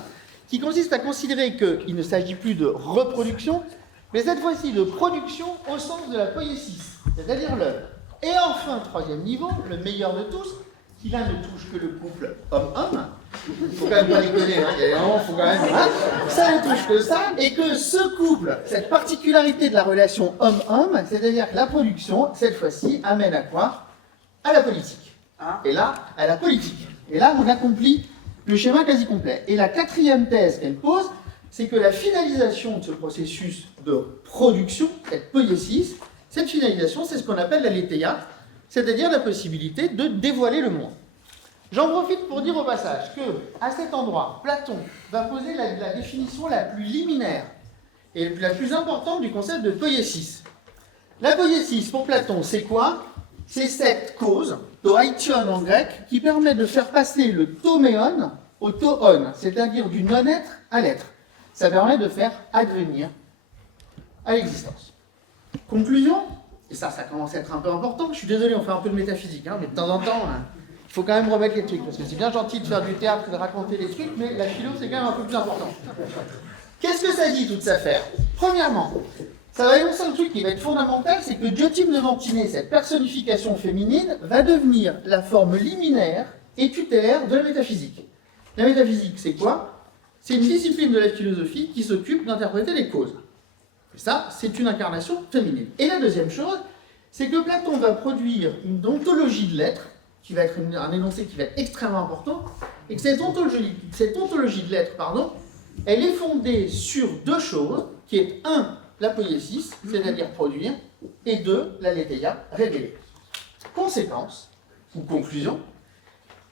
qui consiste à considérer qu'il ne s'agit plus de reproduction, mais cette fois-ci de production au sens de la poiesis, c'est-à-dire l'œuvre. Et enfin, 3e niveau, le meilleur de tous, qui là ne touche que le couple homme-homme. Il ne faut quand même pas déconner, hein. Il y a un moment, il faut quand même. Hein, ça ne touche que ça, et que ce couple, cette particularité de la relation homme-homme, c'est-à-dire que la production, cette fois-ci, amène à quoi? À la politique. Et là, à la politique. Et là, on accomplit le schéma quasi complet. Et la 4e thèse qu'elle pose, c'est que la finalisation de ce processus de production, cette poiesis, cette finalisation, c'est ce qu'on appelle la letheia, c'est-à-dire la possibilité de dévoiler le monde. J'en profite pour dire au passage que, à cet endroit, Platon va poser la définition la plus liminaire et la plus importante du concept de poiesis. La poiesis, pour Platon, c'est quoi? C'est cette cause, to aition en grec, qui permet de faire passer le toméon au toon, c'est-à-dire du non-être à l'être. Ça permet de faire advenir à l'existence. Conclusion, et ça commence à être un peu important, je suis désolé, on fait un peu de métaphysique, hein, mais de temps en temps, il faut quand même remettre les trucs, parce que c'est bien gentil de faire du théâtre et de raconter les trucs, mais la philo, c'est quand même un peu plus important. Qu'est-ce que ça dit, toute cette affaire? Premièrement, ça va énoncer un truc qui va être fondamental, c'est que Diotima de Mantiné, cette personnification féminine, va devenir la forme liminaire et tutélaire de la métaphysique. La métaphysique, c'est quoi? C'est une discipline de la philosophie qui s'occupe d'interpréter les causes. Et ça, c'est une incarnation féminine. Et la deuxième chose, c'est que Platon va produire une ontologie de l'être, qui va être un énoncé qui va être extrêmement important, et que cette ontologie de l'être, elle est fondée sur 2 choses, qui est 1, la poiesis, c'est-à-dire produire, et 2, la letheia, révéler. Conséquence, ou conclusion,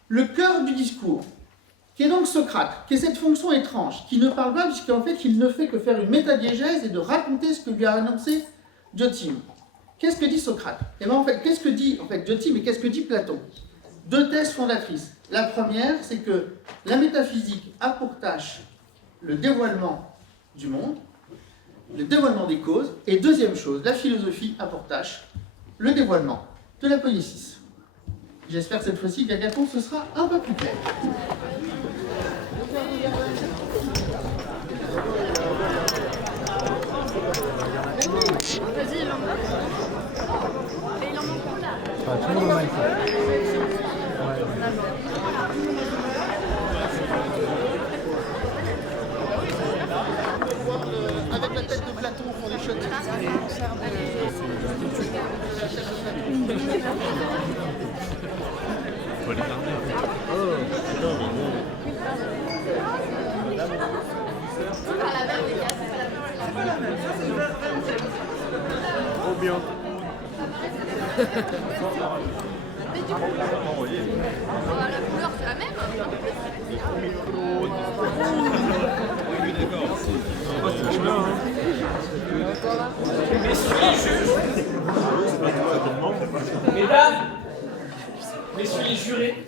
le cœur du discours, qui est donc Socrate, qui est cette fonction étrange, qui ne parle pas puisqu'en fait il ne fait que faire une métadiégèse et de raconter ce que lui a annoncé Diotima. Qu'est-ce que dit Socrate? Et bien en fait, qu'est-ce que dit Diotima et qu'est-ce que dit Platon? 2 thèses fondatrices. La première, c'est que la métaphysique a pour tâche le dévoilement du monde, le dévoilement des causes, et deuxième chose, la philosophie a pour tâche le dévoilement de la poésis. J'espère que cette fois-ci, qu'Agathon, ce sera un peu plus clair. Vas-y, il en manque. Et il en manque là. Tout le monde a Avec la tête de Platon, on font des shots. faut les garder. Trop bien. La couleur, c'est la même. Mesdames, messieurs les jurés,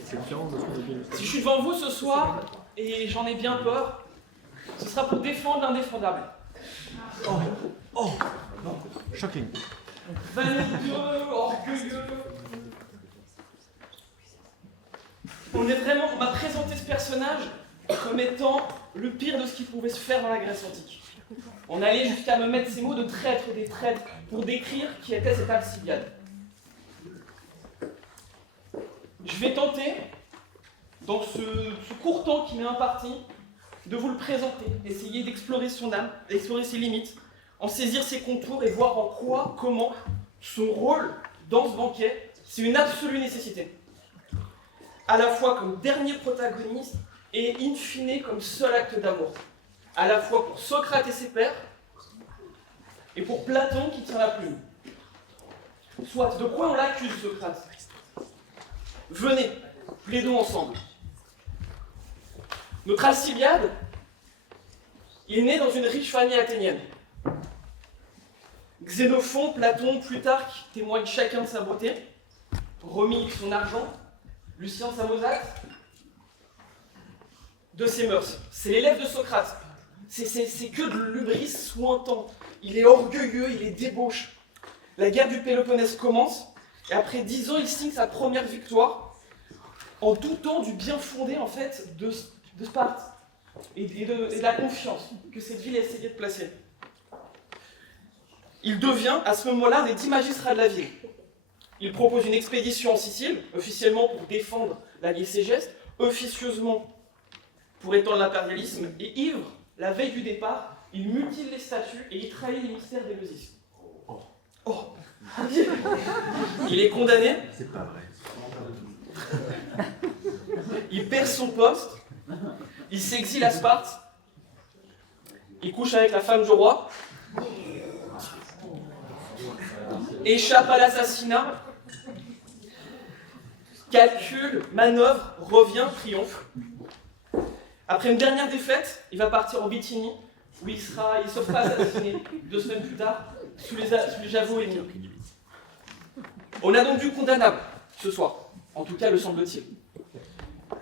si je suis devant vous ce soir, et j'en ai bien peur, ce sera pour défendre l'indéfendable. Shocking. Vaniteux, orgueilleux. On m'a présenté ce personnage comme étant le pire de ce qui pouvait se faire dans la Grèce antique. On allait jusqu'à me mettre ces mots de traître des traîtres pour décrire qui était cet Alcibiade. Je vais tenter, dans ce court temps qui m'est imparti, de vous le présenter, essayer d'explorer son âme, d'explorer ses limites, en saisir ses contours et voir en quoi, comment, son rôle dans ce banquet, c'est une absolue nécessité. À la fois comme dernier protagoniste et in fine comme seul acte d'amour. À la fois pour Socrate et ses pairs, et pour Platon qui tient la plume. Soit, de quoi on l'accuse, Socrate? Venez, plaidons ensemble. Notre Alcibiade, il est né dans une riche famille athénienne. Xénophon, Platon, Plutarque témoignent chacun de sa beauté. Romilly son argent, Lucien Samosate de ses mœurs. C'est l'élève de Socrate. C'est que de l'ubris sointant. Il est orgueilleux, il est débauche. La guerre du Péloponnèse commence, et après 10 ans, il signe sa première victoire, en doutant du bien fondé, en fait, de Sparte, et de la confiance que cette ville essayait de placer. Il devient, à ce moment-là, un des 10 magistrats de la ville. Il propose une expédition en Sicile, officiellement pour défendre la Ségeste, officieusement pour étendre l'impérialisme, et ivre, la veille du départ, il mutile les statues et il trahit les mystères d'Éleusis. Oh. Il est condamné. C'est pas vrai. Il perd son poste. Il s'exile à Sparte. Il couche avec la femme du roi. Échappe à l'assassinat. Calcule, manœuvre, revient, triomphe. Après une dernière défaite, il va partir en Bithynie, où il ne se fera assassiner 2 semaines plus tard, sous les javelots ennemis. On a donc vu condamnable ce soir, en tout cas le semble-t-il.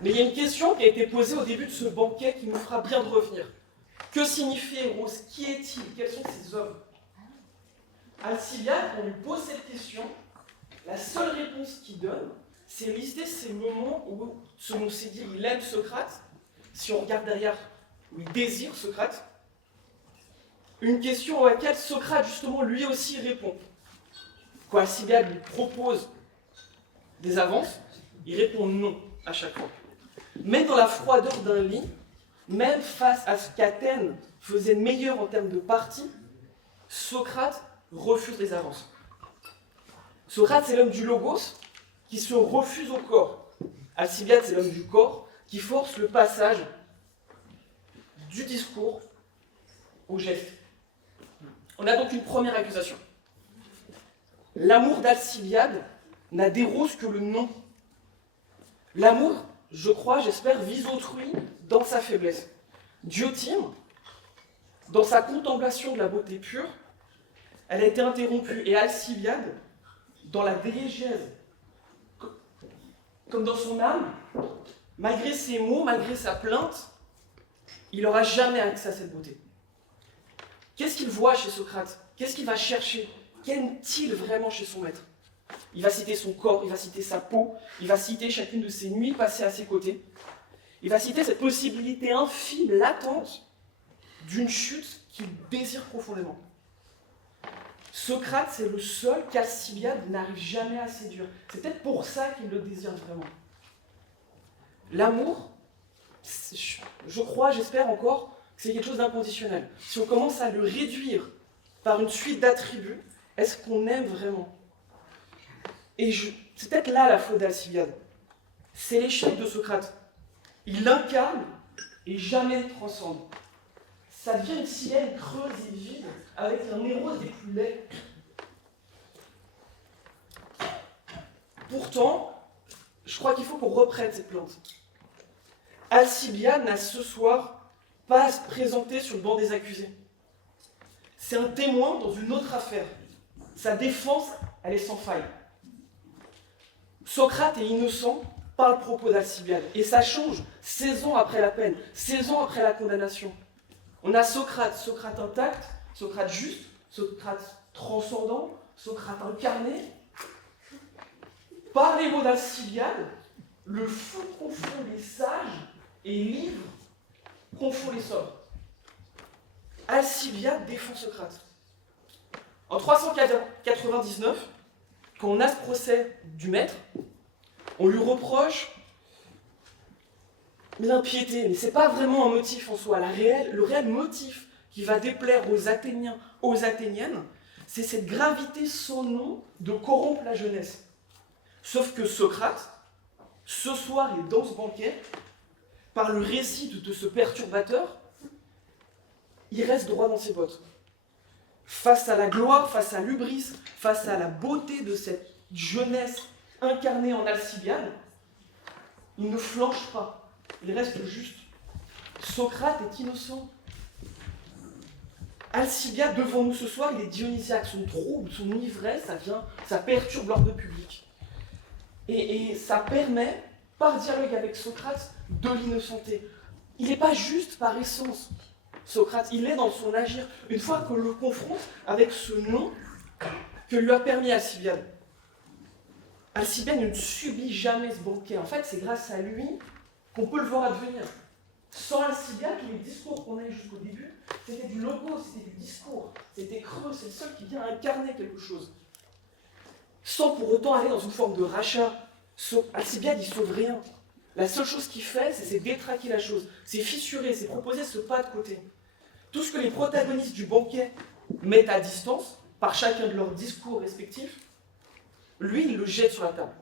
Mais il y a une question qui a été posée au début de ce banquet qui nous fera bien de revenir. Que signifie Héros? Qui est-il? Quelles sont ses œuvres? Alcibiade, on lui pose cette question, la seule réponse qu'il donne, c'est lister ces moments où, selon ses dires, il aime Socrate. Si on regarde derrière, où il désire Socrate, une question à laquelle Socrate, justement, lui aussi répond. Quand Alcibiade lui propose des avances, il répond non à chaque fois. Même dans la froideur d'un lit, même face à ce qu'Athènes faisait de meilleur en termes de parti, Socrate refuse les avances. Socrate, c'est l'homme du logos qui se refuse au corps. Alcibiade, c'est l'homme du corps qui force le passage du discours au geste. On a donc une première accusation. L'amour d'Alcibiade n'a des roses que le nom. L'amour, je crois, j'espère, vise autrui dans sa faiblesse. Diotime, dans sa contemplation de la beauté pure, elle a été interrompue. Et Alcibiade, dans la diégèse, comme dans son âme, Malgré ses mots, malgré sa plainte, il n'aura jamais accès à cette beauté. Qu'est-ce qu'il voit chez Socrate? Qu'est-ce qu'il va chercher? Qu'aime-t-il vraiment chez son maître? Il va citer son corps, il va citer sa peau, il va citer chacune de ses nuits passées à ses côtés. Il va citer cette possibilité infime, latente, d'une chute qu'il désire profondément. Socrate, c'est le seul qu'Alcibiade n'arrive jamais à séduire. C'est peut-être pour ça qu'il le désire vraiment. L'amour, je crois, j'espère encore, que c'est quelque chose d'inconditionnel. Si on commence à le réduire par une suite d'attributs, est-ce qu'on aime vraiment? Et c'est peut-être là la faute d'Alcibiade. C'est l'échec de Socrate. Il l'incarne et jamais ne transcende. Ça devient une silène creuse et vide, avec un héros des plus laids. Pourtant, je crois qu'il faut qu'on reprenne cette plante. Alcibiade n'a ce soir pas à se présenter sur le banc des accusés. C'est un témoin dans une autre affaire. Sa défense, elle est sans faille. Socrate est innocent par le propos d'Alcibiade. Et ça change 16 ans après la peine, 16 ans après la condamnation. On a Socrate, Socrate intact, Socrate juste, Socrate transcendant, Socrate incarné. Par les mots d'Alcibiade, le fou confond les sages et l'ivre confond les sobres. Alcibiade défend Socrate. En 399, quand on a ce procès du maître, on lui reproche l'impiété, mais ce n'est pas vraiment un motif en soi. Le réel motif qui va déplaire aux Athéniens, aux Athéniennes, c'est cette gravité sans nom de corrompre la jeunesse. Sauf que Socrate, ce soir et dans ce banquet, par le récit de ce perturbateur, il reste droit dans ses bottes. Face à la gloire, face à l'hubris, face à la beauté de cette jeunesse incarnée en Alcibiade, il ne flanche pas, il reste juste. Socrate est innocent. Alcibiade, devant nous ce soir, il est dionysiaque, son trouble, son ivresse, ça perturbe l'ordre public. Et ça permet, par dialogue avec Socrate, de l'innocenter. Il n'est pas juste par essence, Socrate, il est dans son agir. Une fois qu'on le confronte avec ce nom que lui a permis Alcibiade. Alcibiade ne subit jamais ce banquet. En fait, c'est grâce à lui qu'on peut le voir advenir. Sans Alcibiade, tous les discours qu'on a eu jusqu'au début, c'était du logo, c'était du discours, c'était creux, c'est le seul qui vient incarner quelque chose. Sans pour autant aller dans une forme de rachat. Alcibiade, il ne sauve rien. La seule chose qu'il fait, c'est détraquer la chose, c'est fissurer, c'est proposer ce pas de côté. Tout ce que les protagonistes du banquet mettent à distance, par chacun de leurs discours respectifs, lui, il le jette sur la table.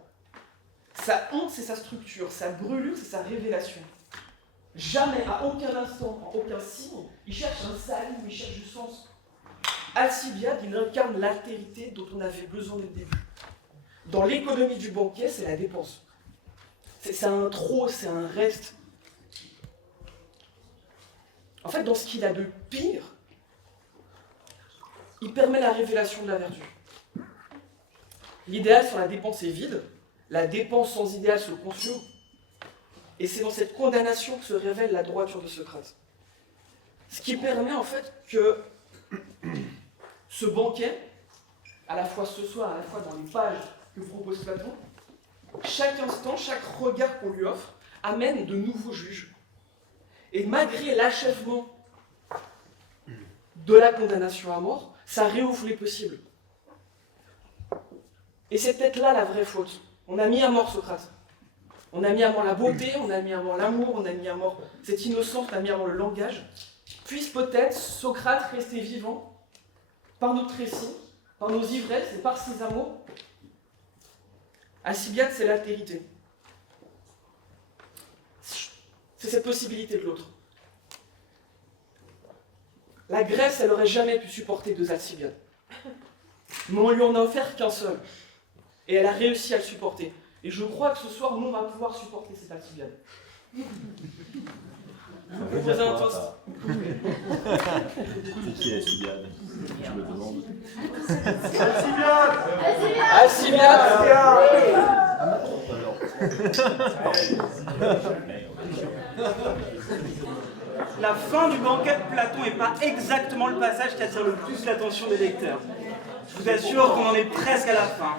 Sa honte, c'est sa structure, sa brûlure, c'est sa révélation. Jamais, à aucun instant, en aucun signe, il cherche un salut, il cherche du sens. Alcibiade, il incarne l'altérité dont on avait besoin dès le début. Dans l'économie du banquet, c'est la dépense. C'est un trop, c'est un reste. En fait, dans ce qu'il a de pire, il permet la révélation de la vertu. L'idéal sur la dépense est vide, la dépense sans idéal se consume, et c'est dans cette condamnation que se révèle la droiture de Socrate. Ce qui permet en fait que ce banquet, à la fois ce soir, à la fois dans les pages que propose Platon, chaque instant, chaque regard qu'on lui offre amène de nouveaux juges. Et malgré l'achèvement de la condamnation à mort, ça réouvre les possibles. Et c'est peut-être là la vraie faute. On a mis à mort Socrate. On a mis à mort la beauté, on a mis à mort l'amour, on a mis à mort cette innocence, on a mis à mort le langage. Puisse peut-être Socrate rester vivant par notre récit, par nos ivresses et par ses amours. Alcibiade, c'est l'altérité. C'est cette possibilité de l'autre. La Grèce, elle n'aurait jamais pu supporter deux Alcibiades. Mais on lui en a offert qu'un seul. Et elle a réussi à le supporter. Et je crois que ce soir, nous, on va pouvoir supporter cet Alcibiade. Je vais poser un toast. C'est qui Alcibiade? Je me demande. Alcibiade! Alcibiade! la fin du banquet de Platon n'est pas exactement le passage qui attire le plus l'attention des lecteurs. Je vous assure qu'on en est presque à la fin.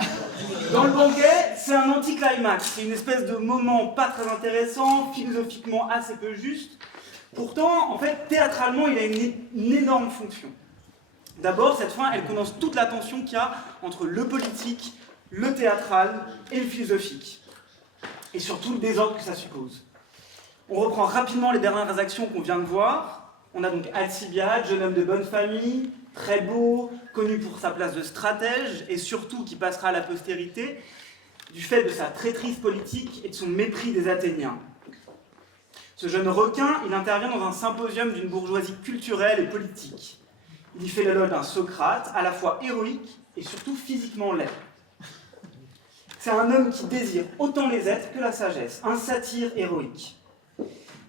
Dans le banquet, c'est un anticlimax, c'est une espèce de moment pas très intéressant, philosophiquement assez peu juste. Pourtant, en fait, théâtralement, il a une énorme fonction. D'abord, cette fin, elle condense toute la tension qu'il y a entre le politique, le théâtral et le philosophique. Et surtout le désordre que ça suppose. On reprend rapidement les dernières actions qu'on vient de voir. On a donc Alcibiade, jeune homme de bonne famille, très beau, connu pour sa place de stratège, et surtout qui passera à la postérité du fait de sa traîtrise politique et de son mépris des Athéniens. Ce jeune requin, il intervient dans un symposium d'une bourgeoisie culturelle et politique. Il y fait l'éloge d'un Socrate, à la fois héroïque et surtout physiquement laid. C'est un homme qui désire autant les êtres que la sagesse, un satyre héroïque.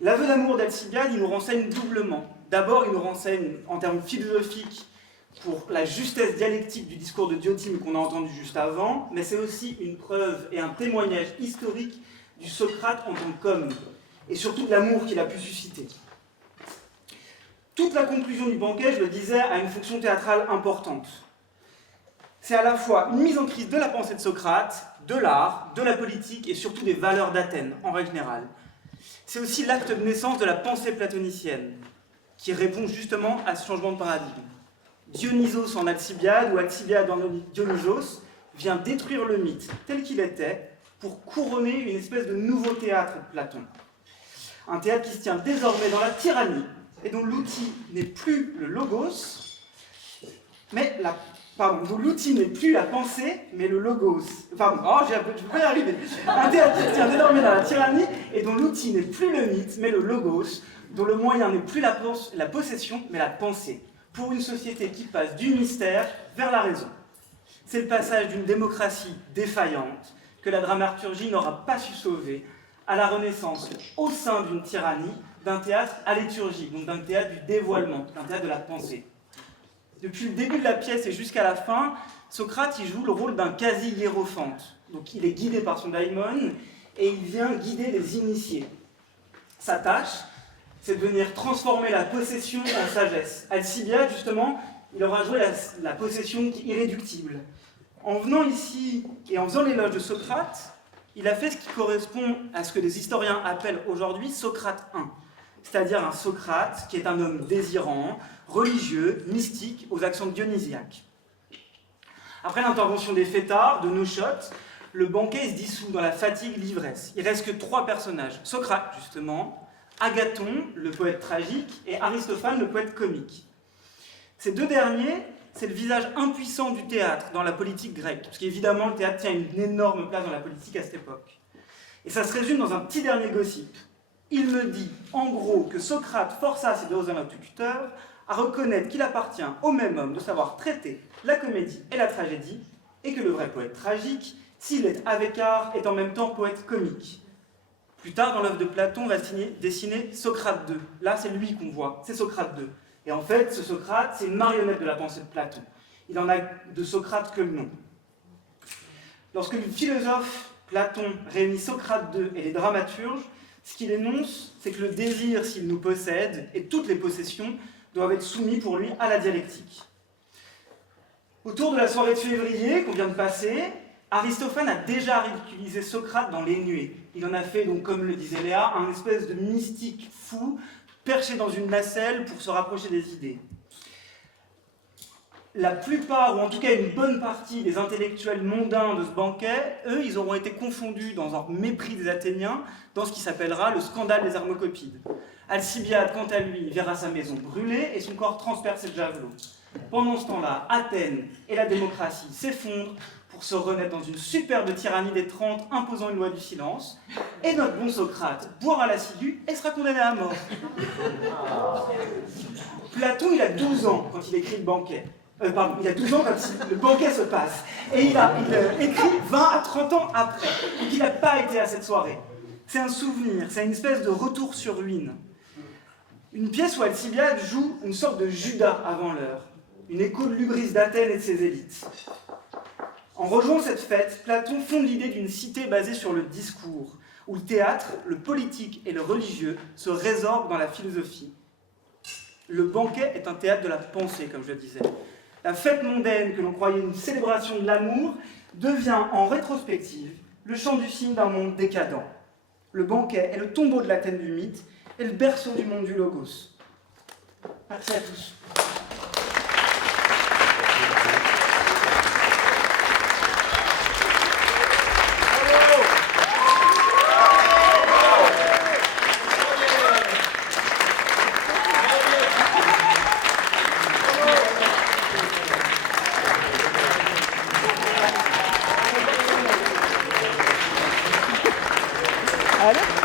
L'aveu d'amour d'Alcibiade, il nous renseigne doublement. D'abord, il nous renseigne en termes philosophiques pour la justesse dialectique du discours de Diotime qu'on a entendu juste avant, mais c'est aussi une preuve et un témoignage historique du Socrate en tant qu'homme, et surtout de l'amour qu'il a pu susciter. Toute la conclusion du banquet, je le disais, a une fonction théâtrale importante. C'est à la fois une mise en crise de la pensée de Socrate, de l'art, de la politique et surtout des valeurs d'Athènes, en règle générale. C'est aussi l'acte de naissance de la pensée platonicienne, qui répond justement à ce changement de paradigme. Dionysos en Alcibiade ou Alcibiade en Dionysos vient détruire le mythe tel qu'il était pour couronner une espèce de nouveau théâtre de Platon. Un théâtre qui se tient désormais dans la tyrannie et dont l'outil n'est plus le logos, mais dont l'outil n'est plus la pensée, mais le logos. Je ne peux pas y arriver. Un théâtre qui se tient désormais dans la tyrannie et dont l'outil n'est plus le mythe, mais le logos, dont le moyen n'est plus la possession, mais la pensée, pour une société qui passe du mystère vers la raison. C'est le passage d'une démocratie défaillante que la dramaturgie n'aura pas su sauver à la Renaissance, au sein d'une tyrannie, d'un théâtre à liturgie, donc d'un théâtre du dévoilement, d'un théâtre de la pensée. Depuis le début de la pièce et jusqu'à la fin, Socrate il joue le rôle d'un quasi-hiérophante. Donc il est guidé par son daimon et il vient guider les initiés. Sa tâche, c'est de venir transformer la possession en sagesse. Alcibiade, justement, il aura joué la possession irréductible. En venant ici et en faisant l'éloge de Socrate, il a fait ce qui correspond à ce que les historiens appellent aujourd'hui Socrate I, c'est-à-dire un Socrate qui est un homme désirant, religieux, mystique, aux accents dionysiaques. Après l'intervention des fêtards, de Nochotte, le banquet se dissout dans la fatigue, l'ivresse. Il ne reste que 3 personnages. Socrate, justement, Agathon, le poète tragique, et Aristophane, le poète comique. Ces 2 derniers, c'est le visage impuissant du théâtre dans la politique grecque, parce qu'évidemment, le théâtre tient une énorme place dans la politique à cette époque. Et ça se résume dans un petit dernier gossip. Il me dit, en gros, que Socrate força ses 2 interlocuteurs à reconnaître qu'il appartient au même homme de savoir traiter la comédie et la tragédie, et que le vrai poète tragique, s'il est avec art, est en même temps poète comique. Plus tard, dans l'œuvre de Platon, on va dessiner Socrate II. Là, c'est lui qu'on voit, c'est Socrate II. Et en fait, ce Socrate, c'est une marionnette de la pensée de Platon. Il n'en a de Socrate que le nom. Lorsque le philosophe Platon réunit Socrate II et les dramaturges, ce qu'il énonce, c'est que le désir, s'il nous possède, et toutes les possessions, doivent être soumis pour lui à la dialectique. Autour de la soirée de février qu'on vient de passer, Aristophane a déjà ridiculisé Socrate dans Les Nuées. Il en a fait, donc, comme le disait Léa, un espèce de mystique fou, perché dans une nacelle pour se rapprocher des idées. La plupart, ou en tout cas une bonne partie des intellectuels mondains de ce banquet, eux, ils auront été confondus dans un mépris des Athéniens, dans ce qui s'appellera le scandale des Hermocopides. Alcibiade, quant à lui, verra sa maison brûler et son corps transpercé de javelots. Pendant ce temps-là, Athènes et la démocratie s'effondrent pour se renaître dans une superbe tyrannie des 30 imposant une loi du silence, et notre bon Socrate boira l'assidu et sera condamné à mort. Platon, il a 12 ans quand il écrit le banquet. Il a 12 ans quand le banquet se passe. Et il écrit 20 à 30 ans après. Donc il n'a pas été à cette soirée. C'est un souvenir, c'est une espèce de retour sur ruine. Une pièce où Alcibiade joue une sorte de Judas avant l'heure. Une écho de l'hubris d'Athènes et de ses élites. En rejoignant cette fête, Platon fonde l'idée d'une cité basée sur le discours, où le théâtre, le politique et le religieux se résorbent dans la philosophie, Le banquet est un théâtre de la pensée, comme je le disais. La fête mondaine que l'on croyait une célébration de l'amour devient en rétrospective le chant du cygne d'un monde décadent. Le banquet est le tombeau de l'Athènes du mythe et le berceau du monde du logos. Merci à tous. Ouais.